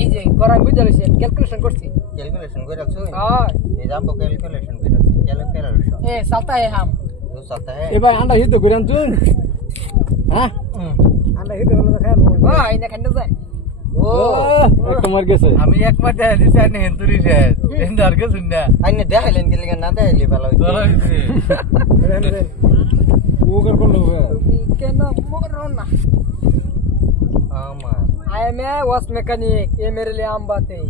এই যে গরম বুঝা লইছি ক্যালকুলেশন করছি ক্যালকুলেশন করে রাখছো হ্যাঁ এই জাম্পো ক্যালকুলেশন করে ক্যালকুলেশন এ সালতা है हम जो चलता है এবার আন্ডা হিদ্ধ করে আনছুন হ্যাঁ আন্ডা হিতে হলো তো খাবো ও এই না খান্ডা যায় ओ তোমার গেছে আমি একবার দেখা দিছি আর হেন্তুরি শেষ এন্ডার কে শুননা अन्य देखाइलेन के लिए ना देखाइले ভালো তোরা হইছে উগর করলো তুমি কেন মরো না আমার I am a wash mechanic ये मेरे लिए आम बात है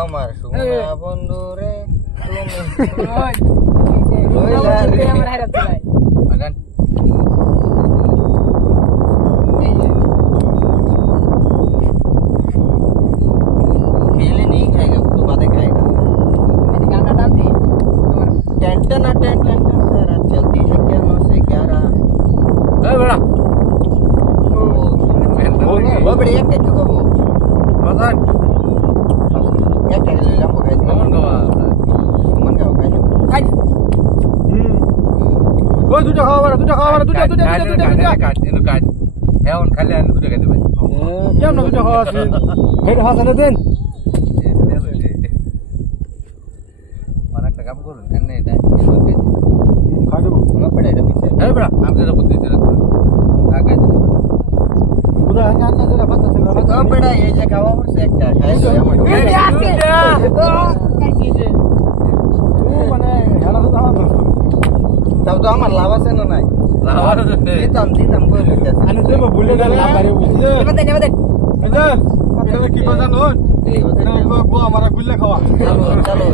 আমার সোনা বন্ধু রে তুমি ओए ओए रे। हमारा है रब्बी আগান पहले नहीं खाएगा वो तो बातें खाएगा मैंने गाना डाल दी टेंशन ना टेंशन तेरा चलती है क्या 9 से 11 এই বড়া वो बड़े एक के चुका वो বাজান एक के ले लंबो खाई কেমন গাওয়া मन का खाई खाई ওই দুটো খাওয়া বাড়া দুটো কাট এনো কাট এখন খালি আন দুটো খাইতে পারি কেমন দুটো খাওয়া আছে হেড হাসানে দেন অনেকটা কাম করুন এনে এটা খাই দেবো ना पड़े रे पीछे এই বড়া আমি যেটা বুদ্ধি ছিল লাগাই দিতে বুঝা আন্না যেটা ভাতা ছিল तो बड़ा ये जे खावा और से एक खाई दो ये आके क्या चीज है ও মানে হেলা তো দাও तब तो हमार लावा से ना नहीं লাওয়ার जीतम कोई लगता है আনে দেব ভুলে গেল না পারে বুঝলে ये बता এটা কি বাজান হন এটা গো আমারা গুল্লে খাওয়া चलो चलो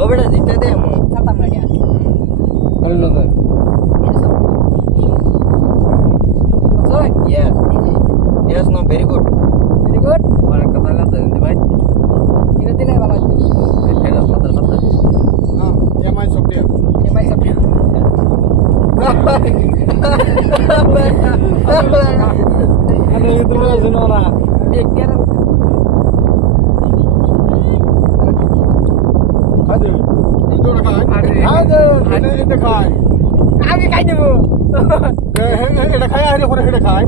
ओ बेटा जीते दे हम खत्म हो गया হলো না ओए yes yes no very good very good অনেকটা তাহলে আছে দিদি ভাই ये दिले वाला এটা মাত্র মাত্র হ্যাঁ এমআই সফটওয়্যার ये मैं सब আরে তোমরা জানো না एक क्या খাই দেব তোরা খাই আরে খাই দে এটা খাই आगे खाई देबो এটা খাই আরে করে এটা খাই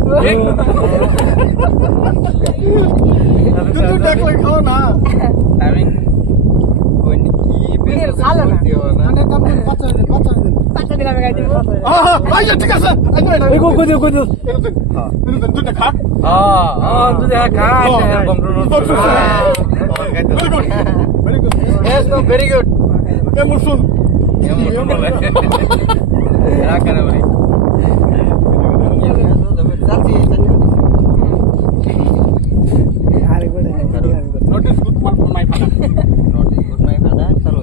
তুই দেখলে খাও না আমি कोई नहीं की ये साला ना। हो ना মানে কাম করে বাচ্চা দিন पाँच दिन में खाई देबो আচ্ছা ঠিক আছে এই কই দিও তুই খা তুই দেখা কাট computer very good yes no very good এ মুসুন রাখানে বলি चाची আরে বড় notice good my father notice good night दादा चलो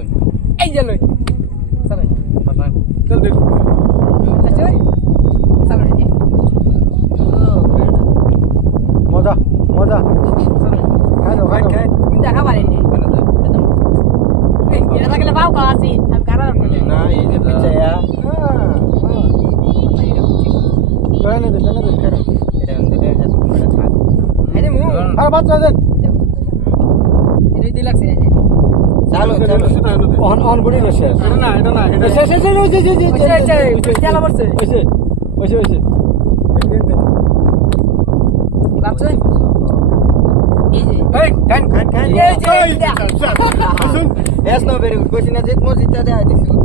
ए चलो चलो চল দে चलो चलो रे মজা মজা খাই দাও খাই দাও minta kabar ini kita tak kena bau kasih am karan ना ये जो पीछे या কেন দে এটা अंदर है जैसे बड़ा था ini mu আরে বাচ্চা দেন ini dilak sini aja चलो चलो অন অন বডি না শেষ এটা না এটা শেষ শেষ jalan bersih ওইছে bagus ini এই কান खान खान ये yes no very good question है जित मो जीता दे आई दिस गुड